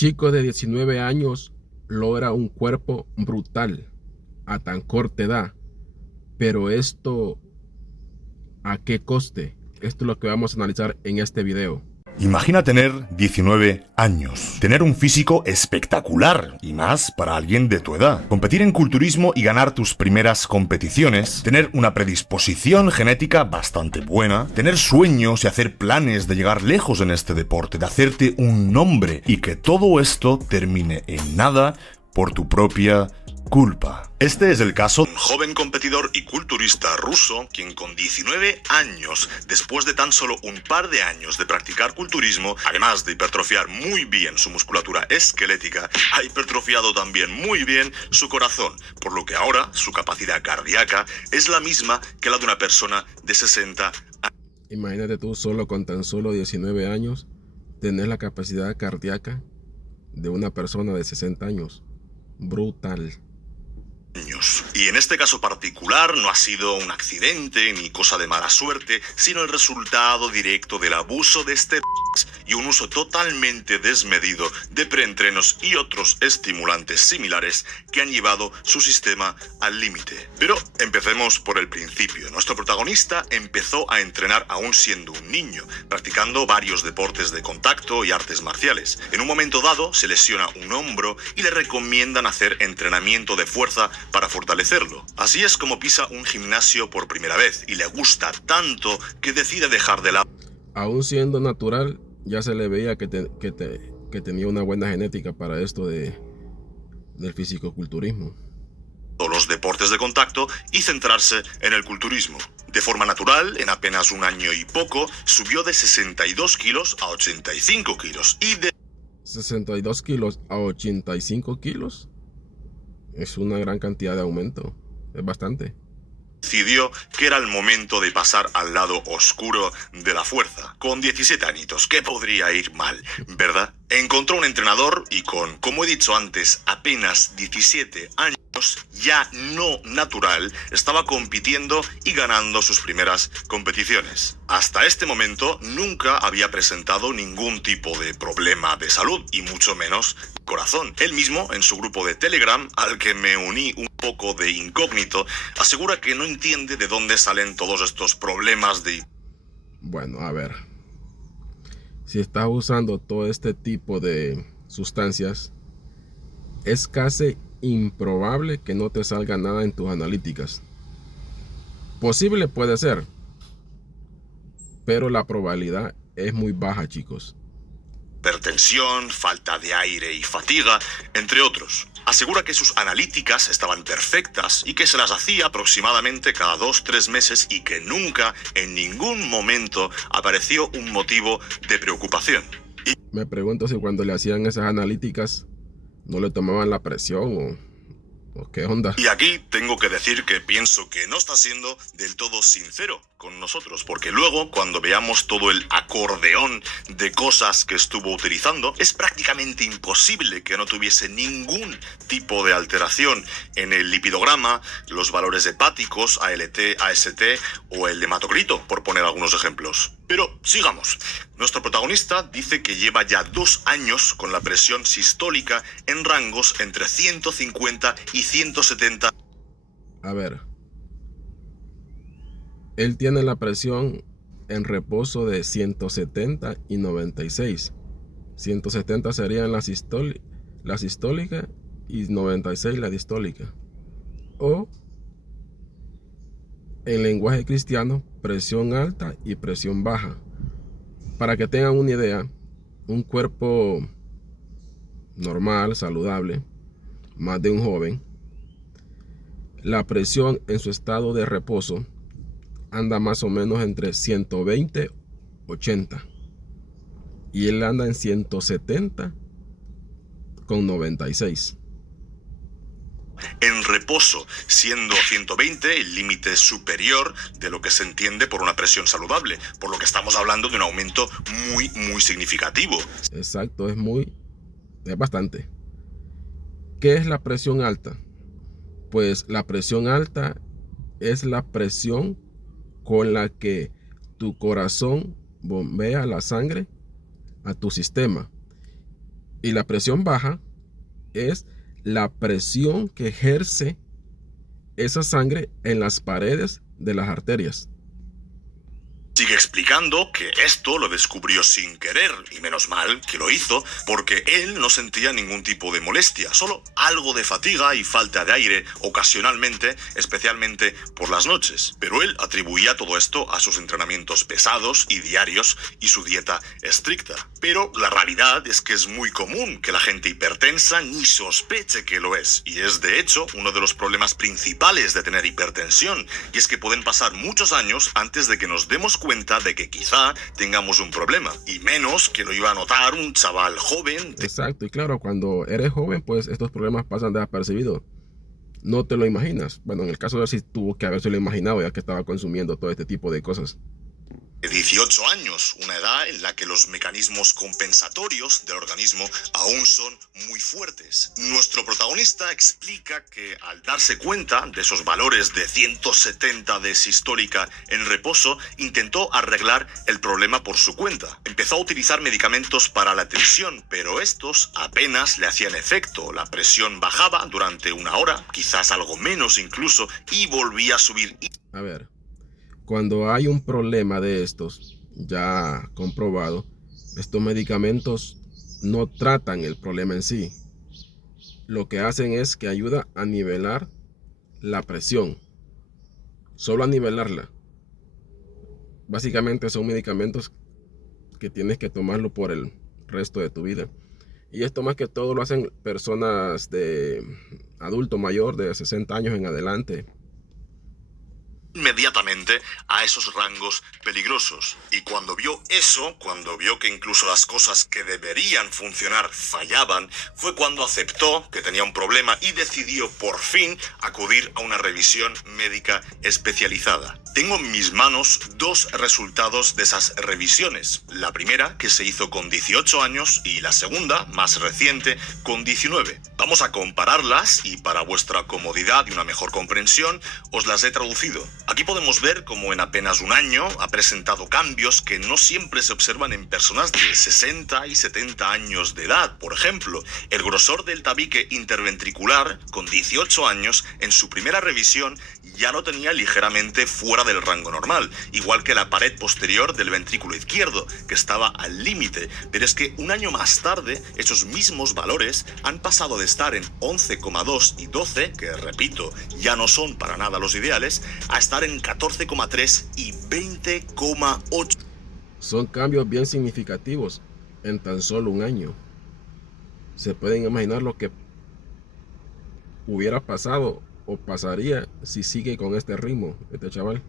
Chico de 19 años logra un cuerpo brutal a tan corta edad. Pero esto, ¿a qué coste? Esto es lo que vamos a analizar en este video. Imagina tener 19 años, tener un físico espectacular, y más para alguien de tu edad, competir en culturismo y ganar tus primeras competiciones, tener una predisposición genética bastante buena, tener sueños y hacer planes de llegar lejos en este deporte, de hacerte un nombre, y que todo esto termine en nada por tu propia culpa. Este es el caso de un joven competidor y culturista ruso, quien con 19 años, después de tan solo un par de años de practicar culturismo, además de hipertrofiar muy bien su musculatura esquelética, ha hipertrofiado también muy bien su corazón, por lo que ahora su capacidad cardíaca es la misma que la de una persona de 60 años. Imagínate tú solo con tan solo 19 años tener la capacidad cardíaca de una persona de 60 años. Brutal. Y en este caso particular no ha sido un accidente ni cosa de mala suerte, sino el resultado directo del abuso de esteroides y un uso totalmente desmedido de preentrenos y otros estimulantes similares que han llevado su sistema al límite. Pero empecemos por el principio. Nuestro protagonista empezó a entrenar aún siendo un niño, practicando varios deportes de contacto y artes marciales. En un momento dado se lesiona un hombro y le recomiendan hacer entrenamiento de fuerza para fortalecerlo. Así es como pisa un gimnasio por primera vez y le gusta tanto que decide dejar de lado. Aún siendo natural, ya se le veía que tenía una buena genética para esto del fisicoculturismo. Los deportes de contacto y centrarse en el culturismo. De forma natural, en apenas un año y poco, subió de 62 kilos a 85 kilos y de 62 kilos a 85 kilos. Es una gran cantidad de aumento, es bastante. Decidió que era el momento de pasar al lado oscuro de la fuerza. Con 17 añitos, ¿qué podría ir mal, verdad? Encontró un entrenador y con, como he dicho antes, apenas 17 años, ya no natural, estaba compitiendo y ganando sus primeras competiciones. Hasta este momento nunca había presentado ningún tipo de problema de salud y mucho menos corazón. Él mismo, en su grupo de Telegram, al que me uní un poco de incógnito, asegura que no entiende de dónde salen todos estos problemas de... Bueno, a ver. Si estás usando todo este tipo de sustancias, es casi improbable que no te salga nada en tus analíticas. Posible puede ser, pero la probabilidad es muy baja, chicos. Hipertensión, falta de aire y fatiga, entre otros. Asegura que sus analíticas estaban perfectas y que se las hacía aproximadamente cada 2-3 meses y que nunca, en ningún momento, apareció un motivo de preocupación. Me pregunto si cuando le hacían esas analíticas no le tomaban la presión o qué onda. Y aquí tengo que decir que pienso que no está siendo del todo sincero con nosotros, porque luego, cuando veamos todo el acordeón de cosas que estuvo utilizando, es prácticamente imposible que no tuviese ningún tipo de alteración en el lipidograma, los valores hepáticos, ALT, AST o el hematocrito, por poner algunos ejemplos. Pero sigamos. Nuestro protagonista dice que lleva ya 2 años con la presión sistólica en rangos entre 150 y 170. A ver. Él tiene la presión en reposo de 170 y 96. 170 serían la sistólica y 96 la distólica. O, en lenguaje cristiano, presión alta y presión baja. Para que tengan una idea, un cuerpo normal, saludable, más de un joven, la presión en su estado de reposo anda más o menos entre 120-80 y él anda en 170 con 96. En reposo, siendo 120 el límite superior de lo que se entiende por una presión saludable, por lo que estamos hablando de un aumento muy significativo. Exacto, es bastante. ¿Qué es la presión alta? Pues la presión alta es la presión con la que tu corazón bombea la sangre a tu sistema. Y la presión baja es la presión que ejerce esa sangre en las paredes de las arterias. Sigue explicando que esto lo descubrió sin querer, y menos mal que lo hizo, porque él no sentía ningún tipo de molestia, solo algo de fatiga y falta de aire ocasionalmente, especialmente por las noches. Pero él atribuía todo esto a sus entrenamientos pesados y diarios y su dieta estricta. Pero la realidad es que es muy común que la gente hipertensa ni sospeche que lo es, y es de hecho uno de los problemas principales de tener hipertensión, y es que pueden pasar muchos años antes de que nos demos cuenta de que quizá tengamos un problema, y menos que lo iba a notar un chaval joven. Exacto, y claro, cuando eres joven, pues estos problemas pasan desapercibidos. No te lo imaginas. Bueno, en el caso de él sí tuvo que haberse lo imaginado, ya que estaba consumiendo todo este tipo de cosas. De 18 años, una edad en la que los mecanismos compensatorios del organismo aún son muy fuertes. Nuestro protagonista explica que al darse cuenta de esos valores de 170 de sistólica en reposo, intentó arreglar el problema por su cuenta. Empezó a utilizar medicamentos para la tensión, pero estos apenas le hacían efecto. La presión bajaba durante una hora, quizás algo menos incluso, y volvía a subir. A ver, cuando hay un problema de estos, ya comprobado, estos medicamentos no tratan el problema en sí. Lo que hacen es que ayuda a nivelar la presión. Solo a nivelarla. Básicamente son medicamentos que tienes que tomarlo por el resto de tu vida. Y esto más que todo lo hacen personas de adulto mayor, de 60 años en adelante. Inmediatamente a esos rangos peligrosos. Y cuando vio eso, cuando vio que incluso las cosas que deberían funcionar fallaban, fue cuando aceptó que tenía un problema y decidió por fin acudir a una revisión médica especializada. Tengo en mis manos dos resultados de esas revisiones. La primera, que se hizo con 18 años, y la segunda, más reciente, con 19. Vamos a compararlas y para vuestra comodidad y una mejor comprensión, os las he traducido. Aquí podemos ver cómo en apenas un año ha presentado cambios que no siempre se observan en personas de 60 y 70 años de edad. Por ejemplo, el grosor del tabique interventricular, con 18 años, en su primera revisión ya lo tenía ligeramente fuera del rango normal, igual que la pared posterior del ventrículo izquierdo, que estaba al límite. Pero es que un año más tarde, esos mismos valores han pasado de estar en 11,2 y 12, que repito, ya no son para nada los ideales, a estar en 14,3 y 20,8. Son cambios bien significativos en tan solo un año. Se pueden imaginar lo que hubiera pasado o pasaría si sigue con este ritmo, este chaval.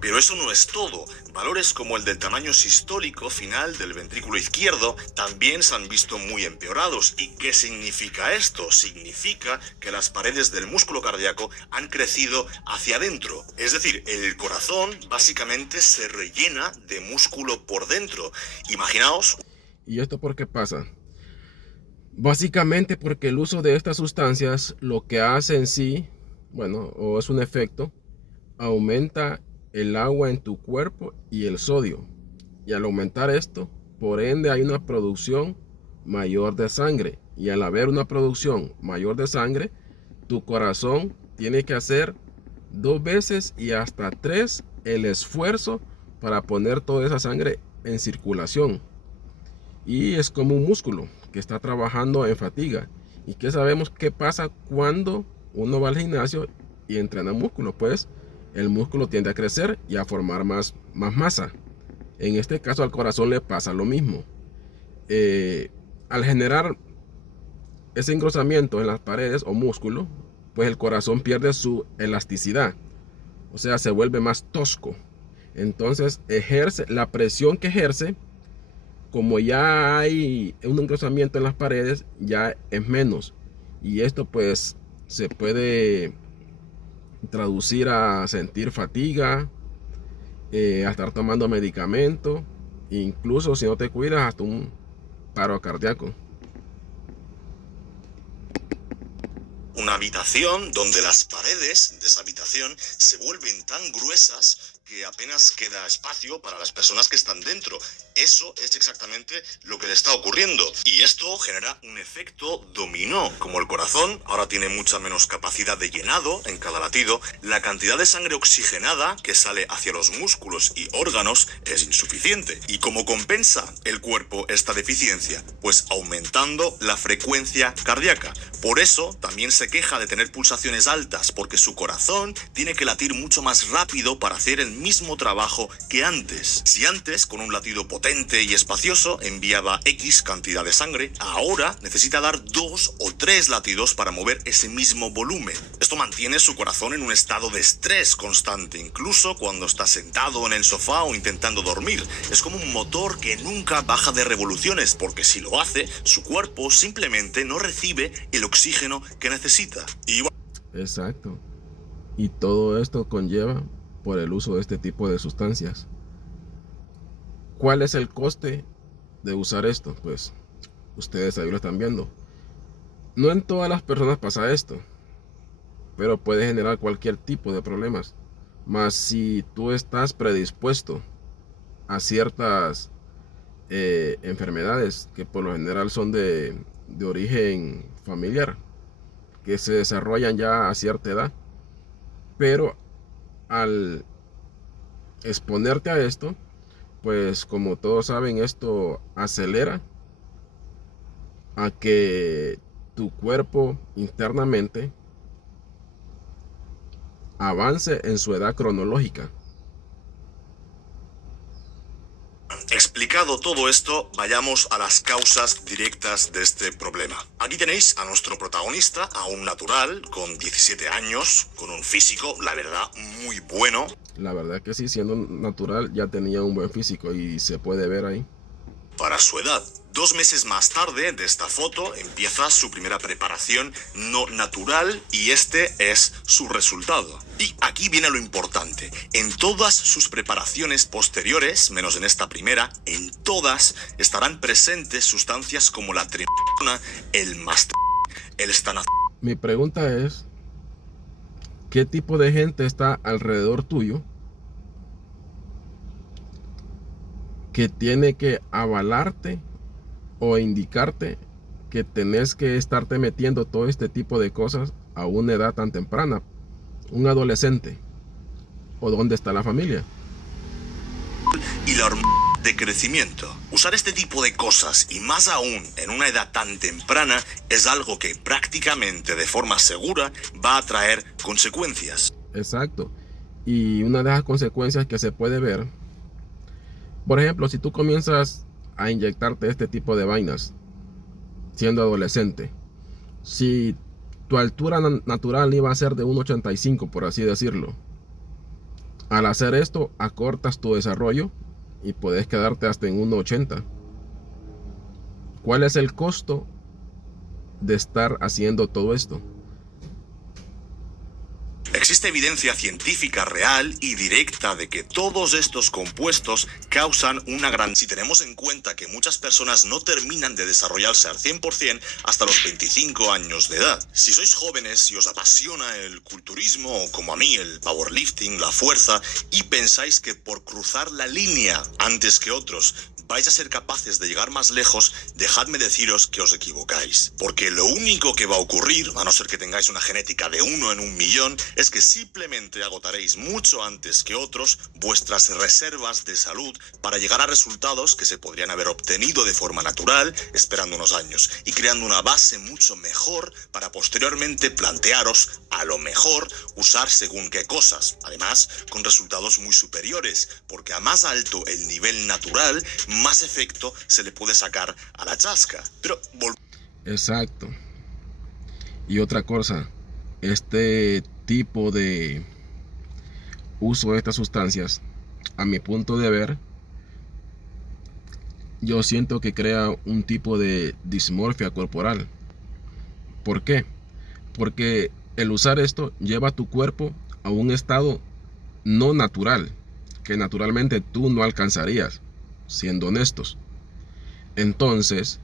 Pero eso no es todo. Valores como el del tamaño sistólico final del ventrículo izquierdo también se han visto muy empeorados. ¿Y qué significa esto? Significa que las paredes del músculo cardíaco han crecido hacia adentro. Es decir, el corazón básicamente se rellena de músculo por dentro. Imaginaos. ¿Y esto por qué pasa? Básicamente porque el uso de estas sustancias lo que hace en sí, bueno, o es un efecto, aumenta el agua en tu cuerpo y el sodio. Y al aumentar esto, por ende hay una producción mayor de sangre. Y al haber una producción mayor de sangre, tu corazón tiene que hacer 2 veces y hasta 3 el esfuerzo para poner toda esa sangre en circulación. Y es como un músculo que está trabajando en fatiga. ¿Y qué sabemos qué pasa cuando uno va al gimnasio y entrena músculo? Pues el músculo tiende a crecer y a formar más masa. En este caso al corazón le pasa lo mismo. Al generar ese engrosamiento en las paredes o músculo, pues el corazón pierde su elasticidad. O sea, se vuelve más tosco. Entonces ejerce la presión que ejerce. Como ya hay un engrosamiento en las paredes, ya es menos. Y esto pues se puede traducir a sentir fatiga, a estar tomando medicamentos, incluso si no te cuidas, hasta un paro cardíaco. Una habitación donde las paredes de esa habitación se vuelven tan gruesas que apenas queda espacio para las personas que están dentro. Eso es exactamente lo que le está ocurriendo. Y esto genera un efecto dominó. Como el corazón ahora tiene mucha menos capacidad de llenado en cada latido, la cantidad de sangre oxigenada que sale hacia los músculos y órganos es insuficiente. ¿Y cómo compensa el cuerpo esta deficiencia? Pues aumentando la frecuencia cardíaca. Por eso también se queja de tener pulsaciones altas, porque su corazón tiene que latir mucho más rápido para hacer el mismo trabajo que antes. Si antes, con un latido potente y espacioso, enviaba X cantidad de sangre, ahora necesita dar 2 o 3 latidos para mover ese mismo volumen. Esto mantiene su corazón en un estado de estrés constante, incluso cuando está sentado en el sofá o intentando dormir. Es como un motor que nunca baja de revoluciones, porque si lo hace, su cuerpo simplemente no recibe el oxígeno que necesita. Exacto. Y todo esto conlleva por el uso de este tipo de sustancias. ¿Cuál es el coste de usar esto? Pues ustedes ahí lo están viendo. No en todas las personas pasa esto, pero puede generar cualquier tipo de problemas. Más si tú estás predispuesto a ciertas enfermedades que por lo general son de origen familiar, que se desarrollan ya a cierta edad, pero al exponerte a esto, pues como todos saben, esto acelera a que tu cuerpo internamente avance en su edad cronológica. Explicado todo esto, vayamos a las causas directas de este problema. Aquí tenéis a nuestro protagonista, a un natural, con 17 años, con un físico, la verdad, muy bueno. La verdad que sí, siendo natural ya tenía un buen físico y se puede ver ahí. Para su edad. 2 meses más tarde de esta foto empieza su primera preparación no natural y este es su resultado. Y aquí viene lo importante. En todas sus preparaciones posteriores, menos en esta primera, en todas estarán presentes sustancias como la triptona, el el estanazol. Mi pregunta es, ¿qué tipo de gente está alrededor tuyo que tiene que avalarte o indicarte que tenés que estarte metiendo todo este tipo de cosas a una edad tan temprana? Un adolescente. ¿O dónde está la familia? Y la hormona de crecimiento. Usar este tipo de cosas, y más aún en una edad tan temprana, es algo que prácticamente de forma segura va a traer consecuencias. Exacto. Y una de las consecuencias que se puede ver, por ejemplo, si tú comienzas a inyectarte este tipo de vainas siendo adolescente, si tu altura natural iba a ser de 1,85, por así decirlo, al hacer esto acortas tu desarrollo y puedes quedarte hasta en 1,80. ¿Cuál es el costo de estar haciendo todo esto? Existe evidencia científica real y directa de que todos estos compuestos causan una gran... Si tenemos en cuenta que muchas personas no terminan de desarrollarse al 100% hasta los 25 años de edad. Si sois jóvenes y os apasiona el culturismo, o como a mí el powerlifting, la fuerza, y pensáis que por cruzar la línea antes que otros vais a ser capaces de llegar más lejos, dejadme deciros que os equivocáis. Porque lo único que va a ocurrir, a no ser que tengáis una genética de 1 en 1.000.000, es que simplemente agotaréis mucho antes que otros vuestras reservas de salud para llegar a resultados que se podrían haber obtenido de forma natural esperando unos años y creando una base mucho mejor para posteriormente plantearos a lo mejor usar según qué cosas, además con resultados muy superiores, porque a más alto el nivel natural, más efecto se le puede sacar a la chasca. Pero exacto. Y otra cosa, este tipo de uso de estas sustancias, a mi punto de ver, yo siento que crea un tipo de dismorfia corporal. ¿Por qué? Porque el usar esto lleva a tu cuerpo a un estado no natural, que naturalmente tú no alcanzarías, siendo honestos. Entonces,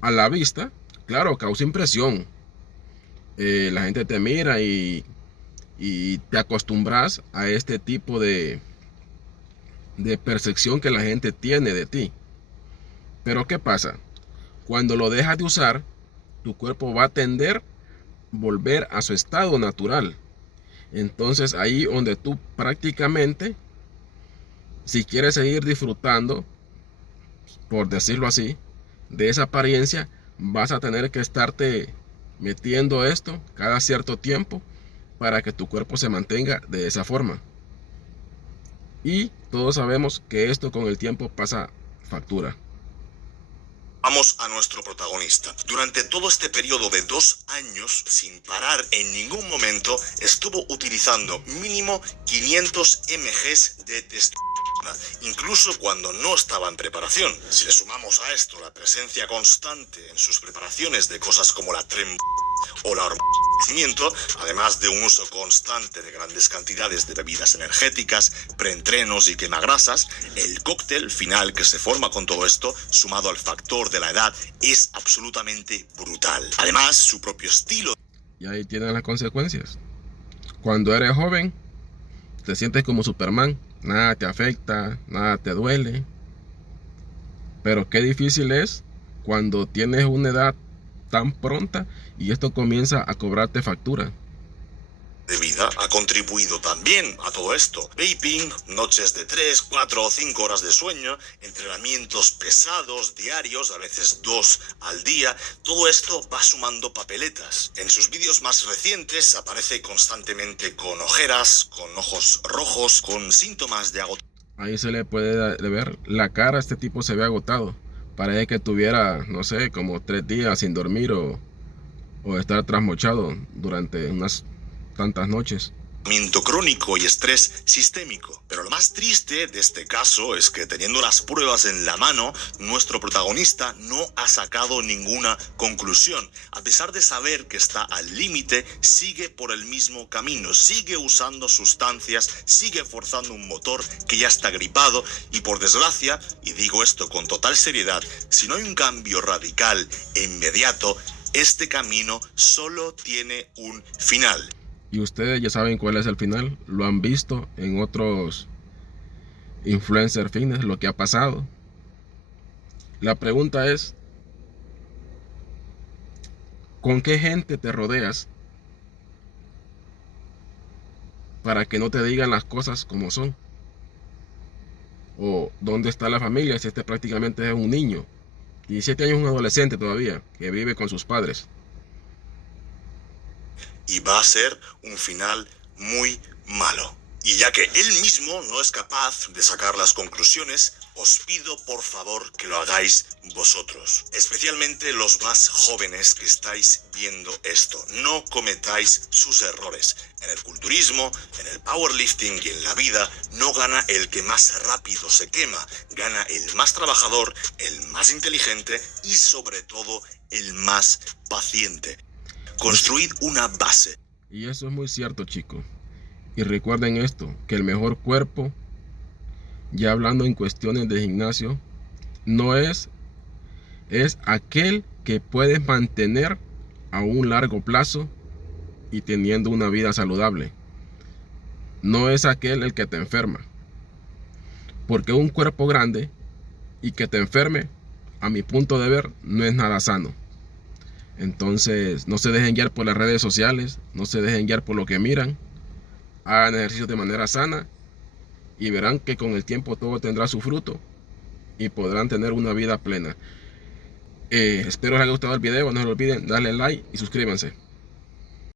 a la vista, claro, causa impresión. La gente te mira y te acostumbras a este tipo de de percepción que la gente tiene de ti. Pero ¿qué pasa? Cuando lo dejas de usar, tu cuerpo va a tender a volver a su estado natural. Entonces ahí donde tú prácticamente, si quieres seguir disfrutando, por decirlo así, de esa apariencia, vas a tener que estarte metiendo esto cada cierto tiempo para que tu cuerpo se mantenga de esa forma. Y todos sabemos que esto con el tiempo pasa factura. Vamos a nuestro protagonista. Durante todo este periodo de 2 años, sin parar en ningún momento, estuvo utilizando mínimo 500 mg de testosterona, incluso cuando no estaba en preparación. Si le sumamos a esto la presencia constante en sus preparaciones de cosas como la o la hormona del crecimiento, además de un uso constante de grandes cantidades de bebidas energéticas, preentrenos y quemagrasas, el cóctel final que se forma con todo esto, sumado al factor de la edad, es absolutamente brutal. Además, su propio estilo... Y ahí tienen las consecuencias. Cuando eres joven, te sientes como Superman, nada te afecta, nada te duele. Pero qué difícil es cuando tienes una edad tan pronta y esto comienza a cobrarte factura. De vida ha contribuido también a todo esto. Vaping, noches de 3, 4 o 5 horas de sueño, entrenamientos pesados, diarios, a veces 2 al día, todo esto va sumando papeletas. En sus vídeos más recientes aparece constantemente con ojeras, con ojos rojos, con síntomas de agotamiento. Ahí se le puede ver la cara, este tipo se ve agotado. Parece que tuviera, no sé, como 3 días sin dormir o estar trasnochado durante unas tantas noches. Crónico y estrés sistémico. Pero lo más triste de este caso es que, teniendo las pruebas en la mano, nuestro protagonista no ha sacado ninguna conclusión. A pesar de saber que está al límite, sigue por el mismo camino, sigue usando sustancias, sigue forzando un motor que ya está gripado y, por desgracia, y digo esto con total seriedad, si no hay un cambio radical e inmediato, este camino solo tiene un final. Y ustedes ya saben cuál es el final. Lo han visto en otros influencers fitness, lo que ha pasado. La pregunta es, ¿con qué gente te rodeas para que no te digan las cosas como son? ¿O dónde está la familia si este prácticamente es un niño? 17 años, un adolescente todavía, que vive con sus padres. Y va a ser un final muy malo. Y ya que él mismo no es capaz de sacar las conclusiones, os pido por favor que lo hagáis vosotros. Especialmente los más jóvenes que estáis viendo esto. No cometáis sus errores. En el culturismo, en el powerlifting y en la vida, no gana el que más rápido se quema. Gana el más trabajador, el más inteligente y sobre todo el más paciente. Construid una base. Y eso es muy cierto, chicos. Y recuerden esto, que el mejor cuerpo, ya hablando en cuestiones de gimnasio, no es aquel que puedes mantener a un largo plazo y teniendo una vida saludable. No es aquel el que te enferma. Porque un cuerpo grande y que te enferme, a mi punto de ver, no es nada sano. Entonces, no se dejen guiar por las redes sociales, no se dejen guiar por lo que miran. Hagan ejercicios de manera sana y verán que con el tiempo todo tendrá su fruto y podrán tener una vida plena. Espero les haya gustado el video, no se olviden darle like y suscríbanse.